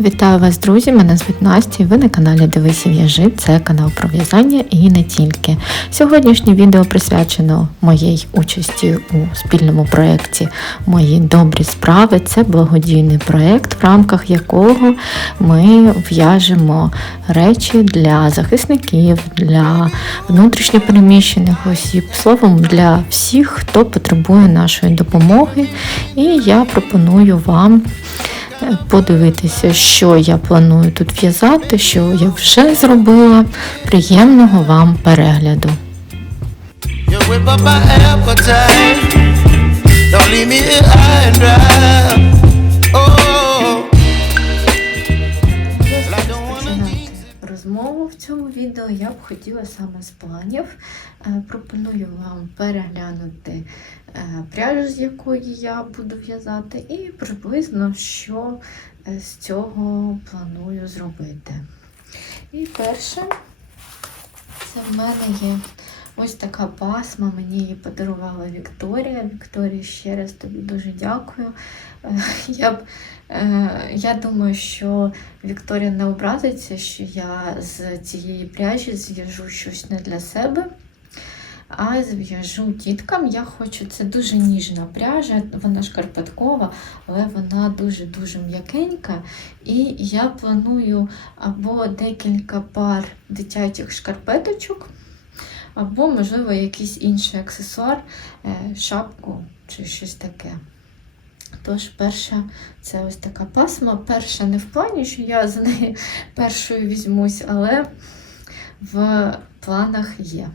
Вітаю вас, друзі! Мене звуть Настя. і Ви на каналі Дивись і В'яжи. Це канал про в'язання і не тільки. Сьогоднішнє відео присвячено моїй участі у спільному проєкті Мої добрі справи. Це благодійний проєкт, в рамках якого ми в'яжемо речі для захисників, для внутрішньопереміщених осіб, словом, для всіх, хто потребує нашої допомоги. І я пропоную вам подивитися, що я планую тут в'язати, що я вже зробила. Приємного вам перегляду. Don't leave me high and dry. Цьому я б хотіла саме з планів. Е, Пропоную вам переглянути е, пряжу, з якої я буду в'язати, і приблизно що е, з цього планую зробити. І перше, це в мене є ось така пасма. Мені її подарувала Вікторія. Вікторія, ще раз тобі дуже дякую. Е, Я б Е, Я думаю, що Вікторія не образиться, що я з цієї пряжі зв'яжу щось не для себе, а зв'яжу діткам. Я хочу, це дуже ніжна пряжа, вона шкарпеткова, але вона дуже-дуже м'якенька. І я планую або декілька пар дитячих шкарпеточок, або, можливо, якийсь інший аксесуар, е, шапку чи щось таке. Тож, перша це ось така пасма. Перша не в плані, що я за неї першою візьмусь, але в планах є.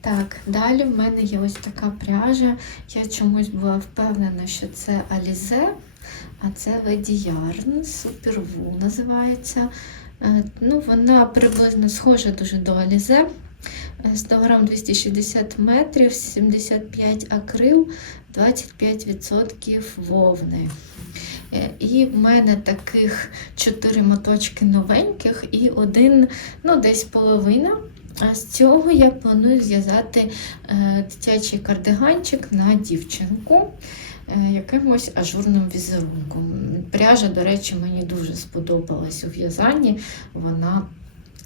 Так, далі в мене є ось така пряжа. Я чомусь була впевнена, що це Alize, а це Yarn, Super Wool називається. Е, Ну, вона приблизно схожа дуже до алізе. Е, 100 грам 260 метрів, 75 акрил, 25% вовни. Е, І в мене таких 4 моточки новеньких і один, ну десь половина. А з цього я планую зв'язати е, дитячий кардиганчик на дівчинку е, якимось ажурним візерунком. Пряжа, до речі, мені дуже сподобалась у в'язанні. Вона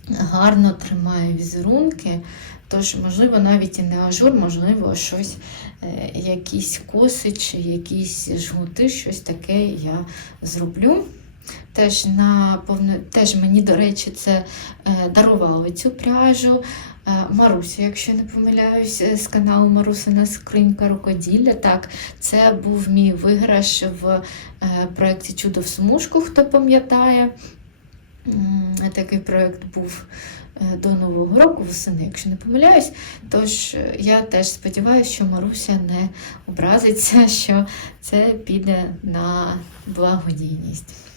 гарно тримає візерунки. Тож, можливо, навіть і не ажур, можливо, щось, е, якісь коси чи якісь жгути, щось таке я зроблю. Теж, на повне, теж мені, до речі, це е, дарували цю пряжу. Е, Маруся, якщо не помиляюсь, е, з каналу Марусина Скринька рукоділля. Так, це був мій виграш в проєкті Чудо в сумушку, хто пам'ятає. Такий проєкт був до Нового року, восени, якщо не помиляюсь. Тож я теж сподіваюся, що Маруся не образиться, що це піде на благодійність.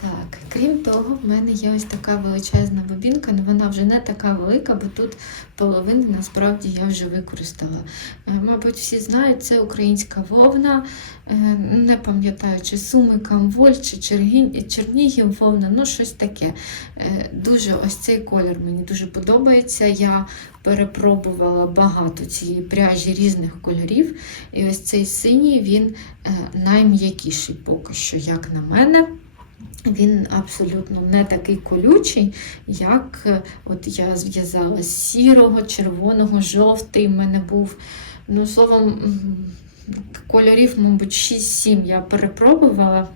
Так, крім того, в мене є ось така величезна бобінка, але вона вже не така велика, бо тут половину насправді я вже використала. Е, Мабуть, всі знають, це українська вовна, е, не пам'ятаю, чи Суми Камволь, чи Чернігів вовна, ну щось таке. Е, Дуже ось цей колір мені дуже подобається. Я перепробувала багато цієї пряжі різних кольорів. І ось цей синій він найм'якіший поки що, як на мене. Він абсолютно не такий колючий, як е, от я зв'язала з сірого, червоного, жовтий в мене був. Ну, словом, кольорів, мабуть, 6-7 я перепробувала.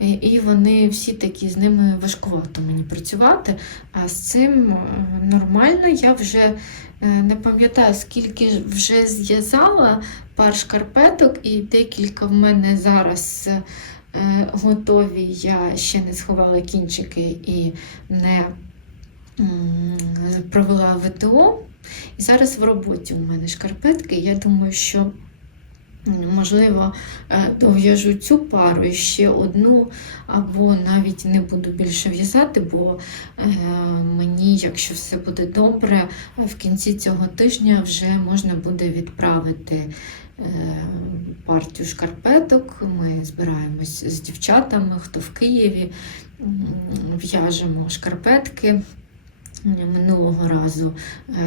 І- вони всі такі, з ними важкувато мені працювати. А з цим е, нормально. Я вже е, не пам'ятаю, скільки вже зв'язала пар шкарпеток, і декілька в мене зараз готові. Я ще не сховала кінчики і не провела ВТО. І зараз в роботі у мене шкарпетки. Я думаю, що можливо е, дов'яжу цю пару і ще одну, або навіть не буду більше в'язати, бо е, мені, якщо все буде добре, в кінці цього тижня вже можна буде відправити е, партію шкарпеток. Ми збираємось з дівчатами, хто в Києві, в'яжемо шкарпетки. Минулого разу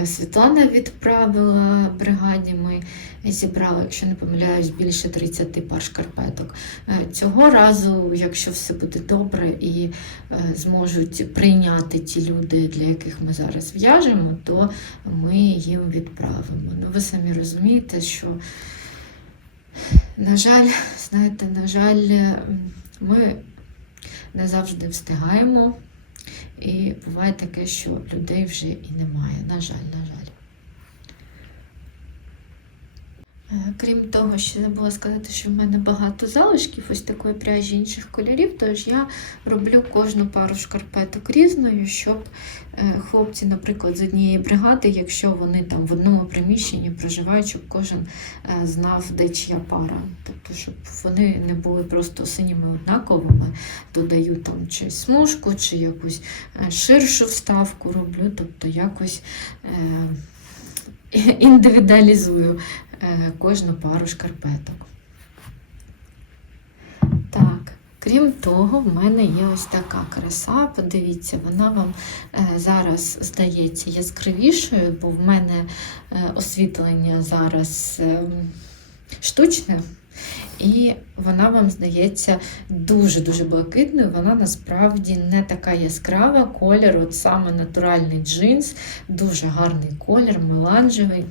е, Світлана відправила бригаді. Ми зібрали, якщо не помиляюсь, більше 30 пар шкарпеток. Е, Цього разу, якщо все буде добре і е, зможуть прийняти ті люди, для яких ми зараз в'яжемо, то ми їм відправимо. Ну, ви самі розумієте, що, на жаль, знаєте, на жаль, ми не завжди встигаємо. І буває таке, що людей вже і немає. На жаль, на жаль. Е, Крім того, ще забула сказати, що в мене багато залишків ось такої пряжі інших кольорів, тож я роблю кожну пару шкарпеток різною, щоб е, хлопці, наприклад, з однієї бригади, якщо вони там в одному приміщенні проживають, щоб кожен е, знав, де чия пара. Тобто, щоб вони не були просто синіми однаковими, додаю там чи смужку, чи якусь е, ширшу вставку роблю, тобто якось е, індивідуалізую е, кожну пару шкарпеток. Так, крім того, в мене є ось така краса. Подивіться, вона вам е, зараз здається яскравішою, бо в мене е, освітлення зараз е, штучне. І вона вам здається дуже-дуже блакитною. Вона насправді не така яскрава. Колір, от саме натуральний джинс, дуже гарний колір, меланжевий.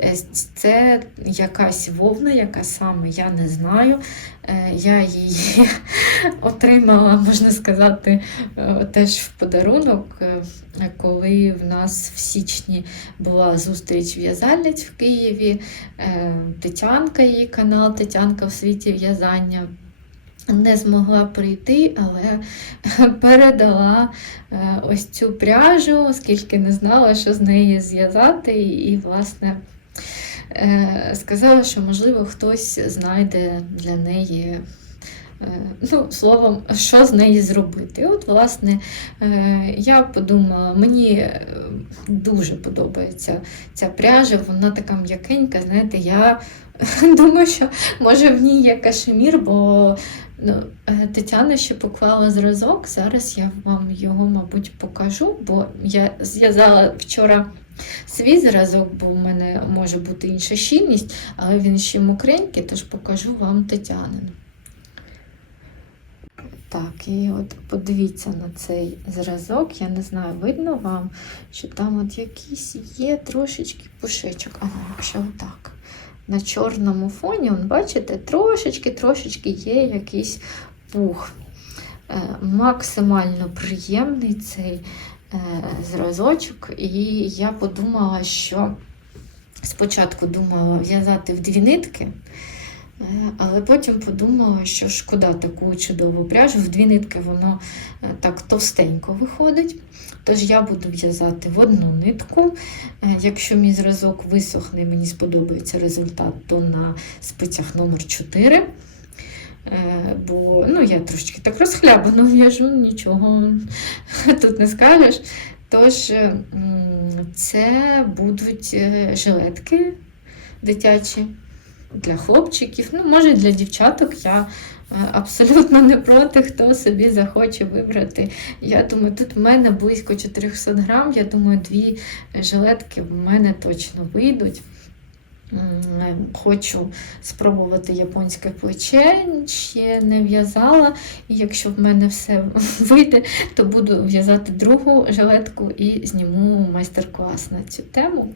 Е, Це якась вовна, яка саме я не знаю. Е, Я її отримала, можна сказати, е, теж в подарунок, коли в нас в січні була зустріч в'язальниць в Києві. Тетянка, її канал Тетянка в світі в'язання. Не змогла прийти, але передала е, ось цю пряжу, оскільки не знала, що з неї зв'язати. І, власне, е, сказала, що, можливо, хтось знайде для неї. е, Ну, словом, що з неї зробити. От, власне, я подумала, мені дуже подобається ця пряжа, вона така м'якенька, знаєте, я думаю, що може в ній є кашемір, бо ну, е, Тетяна ще поклала зразок. Зараз я вам його, мабуть, покажу, бо я зв'язала вчора свій зразок, бо в мене може бути інша щільність, але він ще мокренький, тож покажу вам Тетянин. Так, і от подивіться на цей зразок. Я не знаю, видно вам, що там от якийсь є трошечки пушечок. Ага, якщо отак. На чорному фоні, он, бачите, трошечки-трошечки є якийсь пух. Е, максимально приємний цей е, зразочок. І я подумала, що спочатку думала в'язати в дві нитки. Е, Але потім подумала, що шкода таку чудову пряжу. В дві нитки воно е, так товстенько виходить. Тож я буду в'язати в одну нитку. Е, Якщо мій зразок висохне мені сподобається результат, то на спицях номер 4. Е, Бо ну, я трошечки так розхлябано в'яжу, нічого тут не скажеш. Тож це будуть жилетки дитячі для хлопчиків, ну, може, для дівчаток. Я е, абсолютно не проти, хто собі захоче вибрати. Я думаю, тут в мене близько 400 грам. Я думаю, дві жилетки в мене точно вийдуть. Хочу спробувати японське плече, ще не в'язала. І якщо в мене все вийде, то буду в'язати другу жилетку і зніму майстер-клас на цю тему.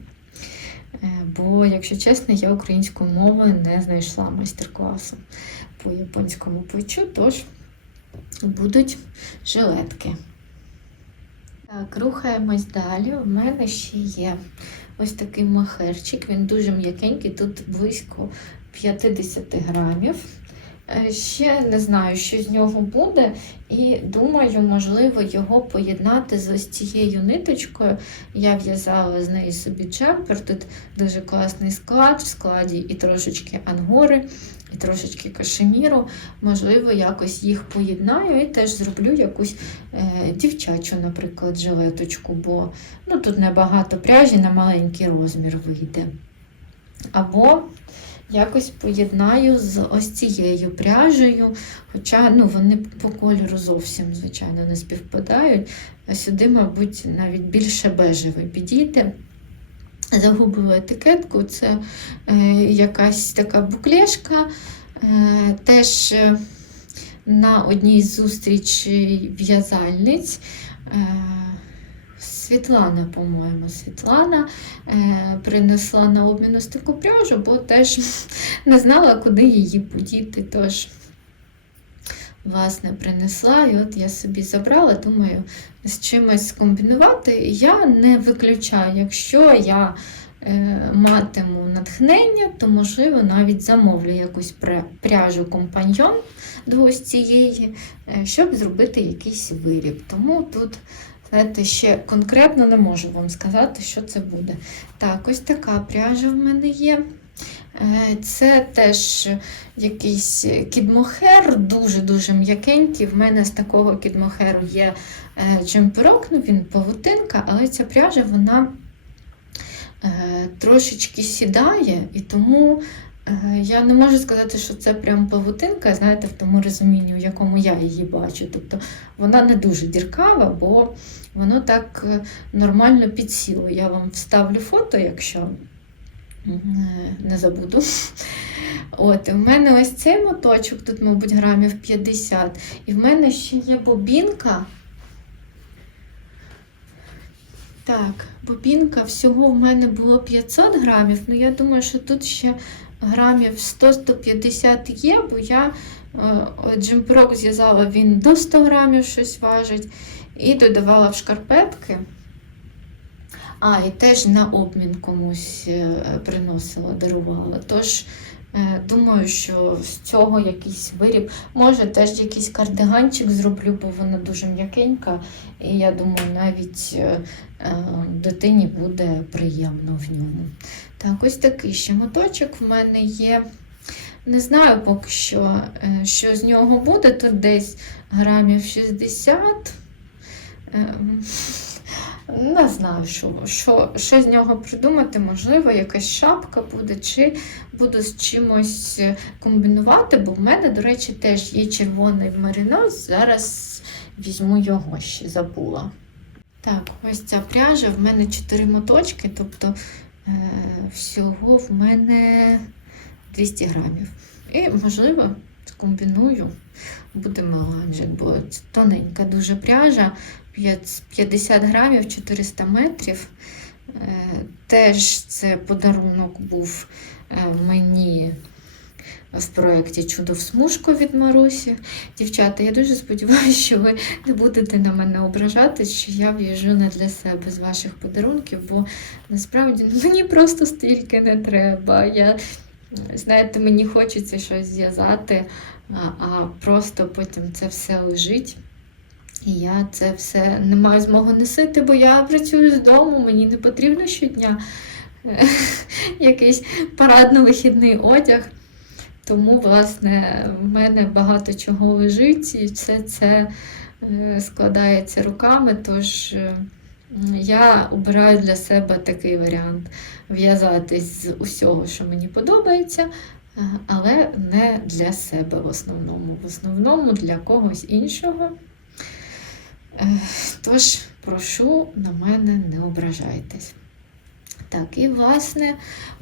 Е, Бо, якщо чесно, я українською мовою не знайшла майстер-класу по японському плечу, тож будуть жилетки. Так, рухаємось далі. У мене ще є ось такий махерчик. Він дуже м'якенький, тут близько 50 грамів. Е, Ще не знаю, що з нього буде, і думаю, можливо, його поєднати з ось цією ниточкою. Я в'язала з неї собі джемпер. Тут дуже класний склад, в складі і трошечки ангори, і трошечки кашеміру. Можливо, якось їх поєднаю і теж зроблю якусь е, дівчачу, наприклад, жилеточку, бо ну, тут небагато пряжі на маленький розмір вийде. Або якось поєднаю з ось цією пряжею. Хоча ну, вони по кольору зовсім, звичайно, не співпадають. А сюди, мабуть, навіть більше бежевий підійде. Загубила етикетку, це е, якась така буклешка. Е, теж е, на одній з зустрічей в'язальниць. Е, Світлана, по-моєму, Світлана е, принесла на обмін ось таку пряжу, бо теж не знала, куди її подіти. Тож, власне, принесла, і от я собі забрала, думаю, з чимось скомбінувати. Я не виключаю, якщо я е, матиму натхнення, то, можливо, навіть замовлю якусь пряжу компаньйон цієї, е, щоб зробити якийсь виріб. Тому тут. Знаєте, ще конкретно не можу вам сказати, що це буде. Так, ось така пряжа в мене є. Е, Це теж якийсь кідмохер, дуже-дуже м'якенький. В мене з такого кідмохеру є е, джемперок, ну він павутинка, але ця пряжа вона е, трошечки сідає, і тому я не можу сказати, що це прям павутинка, знаєте, в тому розумінні, в якому я її бачу. Тобто вона не дуже діркава, бо воно так е, нормально підсіло. Я вам вставлю фото, якщо е, не забуду. От, в мене ось цей моточок, тут, мабуть, грамів 50. І в мене ще є бобінка. Так, бобінка всього в мене було 500 грамів. Ну, я думаю, що тут ще грамів 100-150 є, бо я е, джемперок зв'язала, він до 100 грамів щось важить. І додавала в шкарпетки. А, і теж на обмін комусь е, приносила, дарувала. Тож, е, думаю, що з цього якийсь виріб. Може, теж якийсь кардиганчик зроблю, бо вона дуже м'якенька. І я думаю, навіть е, дитині буде приємно в ньому. Так, ось такий ще моточок в мене є. Не знаю поки що, е, що з нього буде. Тут десь грамів 60. Ем, Не знаю, що, що, що з нього придумати. Можливо, якась шапка буде, чи буду з чимось комбінувати, бо в мене, до речі, теж є червоний маринос. Зараз візьму його ще забула. Так, ось ця пряжа, в мене 4 моточки, тобто е, всього в мене 200 грамів. І, можливо, скомбіную, буде меланжик, бо це тоненька дуже пряжа, 50 грамів, 400 метрів. Е, Теж це подарунок був е, мені в проєкті Чудо в смужку від Марусі. Дівчата, я дуже сподіваюся, що ви не будете на мене ображати, що я в'їжджу не для себе з ваших подарунків, бо насправді ну, мені просто стільки не треба. Я, знаєте, мені хочеться щось зв'язати, а, просто потім це все лежить. І я це все не маю змоги носити, бо я працюю з дому, мені не потрібно щодня е, якийсь парадно-вихідний одяг. Тому, власне, в мене багато чого лежить, і все це е, складається руками. Тож е, я обираю для себе такий варіант в'язатись з усього, що мені подобається, е, але не для себе в основному. В основному для когось іншого. Тож, прошу на мене не ображайтесь. Так, і власне,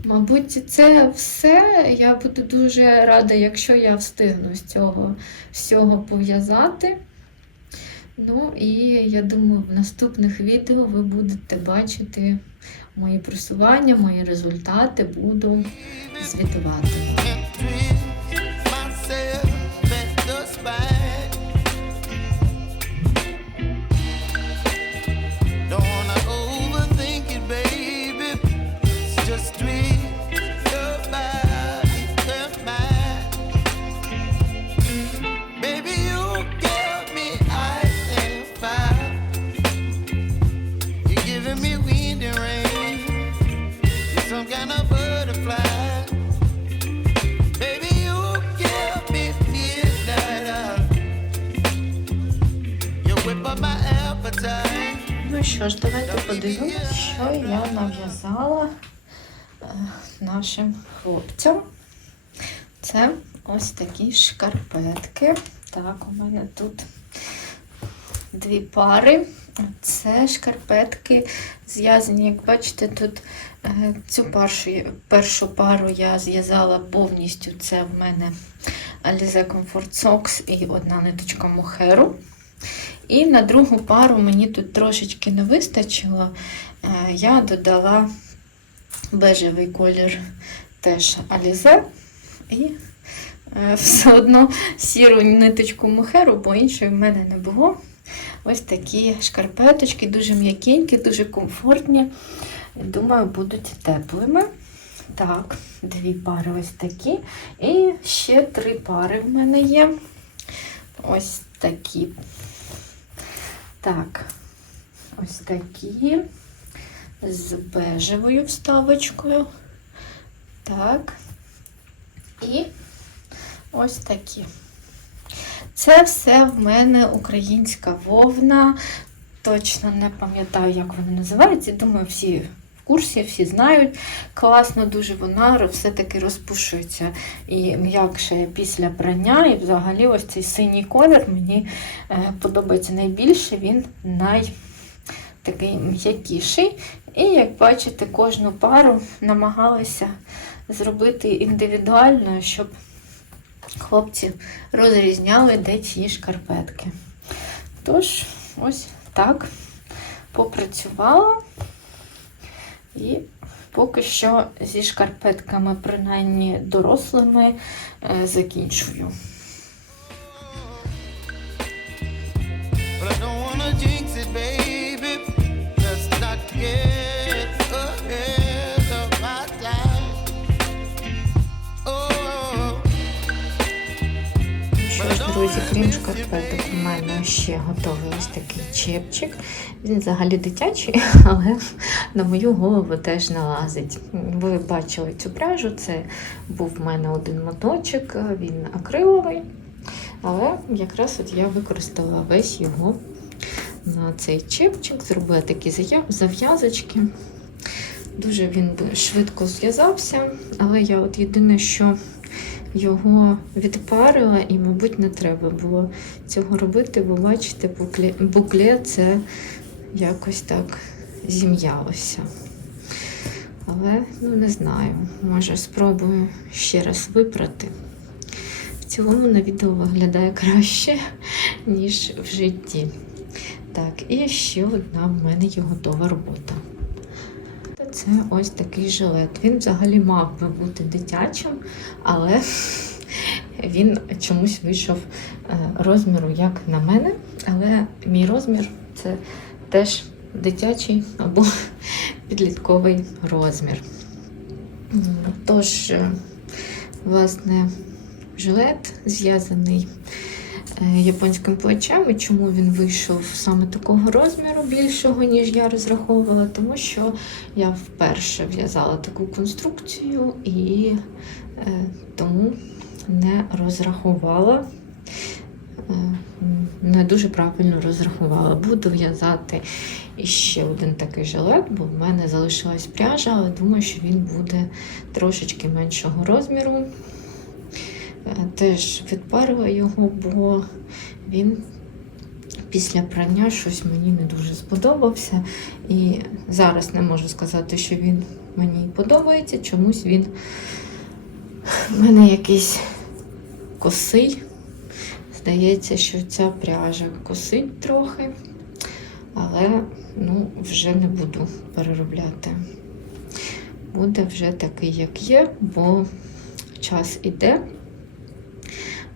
мабуть, це все. Я буду дуже рада, якщо я встигну з цього всього пов'язати. Ну і я думаю, в наступних відео ви будете бачити мої просування, мої результати, буду звітувати. Я нав'язала е, нашим хлопцям. Це ось такі шкарпетки. Так, у мене тут дві пари. Це шкарпетки зв'язані, як бачите, тут е, цю першу, першу пару я зв'язала повністю. Це в мене Alize Comfort Socks і одна ниточка мохеру. І на другу пару мені тут трошечки не вистачило. Е, Я додала бежевий колір теж Alize і е, все одно сіру ниточку мохеру, бо іншої в мене не було. Ось такі шкарпеточки, дуже м'якенькі, дуже комфортні. Думаю, будуть теплими. Так, дві пари ось такі. І ще три пари в мене є. Ось такі. Так, ось такі. З бежевою вставочкою. Так. І ось такі. Це все в мене українська вовна. Точно не пам'ятаю, як вона називається. Думаю, всі в курсі, всі знають. Класно дуже вона все-таки розпушується і м'якше після прання. І взагалі ось цей синій колір мені е, подобається найбільше, він най такий м'якіший. І як бачите, кожну пару намагалися зробити індивідуально, щоб хлопці розрізняли, де ці шкарпетки. Тож, ось так попрацювала. І поки що зі шкарпетками, принаймні дорослими, е, закінчую. Що друзі, крім шкарпеток, у мене ще готовий ось такий чепчик. Він взагалі дитячий, але на мою голову теж налазить. Ви бачили цю пряжу, це був в мене один моточок, він акриловий. Але якраз от я використала весь його на цей чепчик, зробила такі зав'язочки. Дуже він швидко зв'язався, але я от єдине, що його відпарила, і, мабуть, не треба було цього робити, бо бачите, букле, це якось так зім'ялося. Але ну не знаю, може спробую ще раз випрати. В цілому на відео виглядає краще, ніж в житті. Так, і ще одна в мене є готова робота. Це ось такий жилет. Він взагалі мав би бути дитячим, але він чомусь вийшов е, розміру як на мене. Але мій розмір це теж дитячий або підлітковий розмір. Тож, е, власне, жилет зв'язаний японським плечем. І чому він вийшов саме такого розміру більшого, ніж я розраховувала, тому що я вперше в'язала таку конструкцію і е, тому не розрахувала. е, Не дуже правильно розрахувала. Буду в'язати іще один такий жилет, бо в мене залишилась пряжа, але думаю, що він буде трошечки меншого розміру. Теж відпарила його, бо він після прання щось мені не дуже сподобався. І зараз не можу сказати, що він мені подобається. Чомусь він в мене якийсь косий. Здається, що ця пряжа косить трохи, але ну, вже не буду переробляти. Буде вже такий, як є, бо час іде.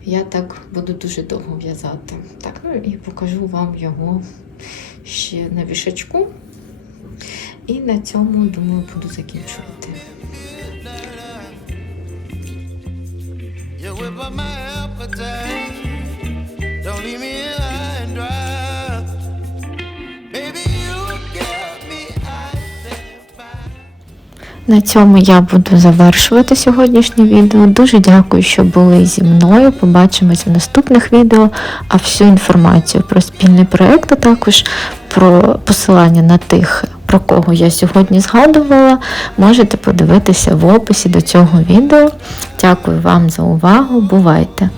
Я так буду дуже довго в'язати. Так, ну і покажу вам його ще на вішачку. І на цьому, думаю, буду закінчувати. Don't leave me На цьому я буду завершувати сьогоднішнє відео. Дуже дякую, що були зі мною. Побачимось в наступних відео. А всю інформацію про спільний проект, а також про посилання на тих про кого я сьогодні згадувала, можете подивитися в описі до цього відео. Дякую вам за увагу. Бувайте!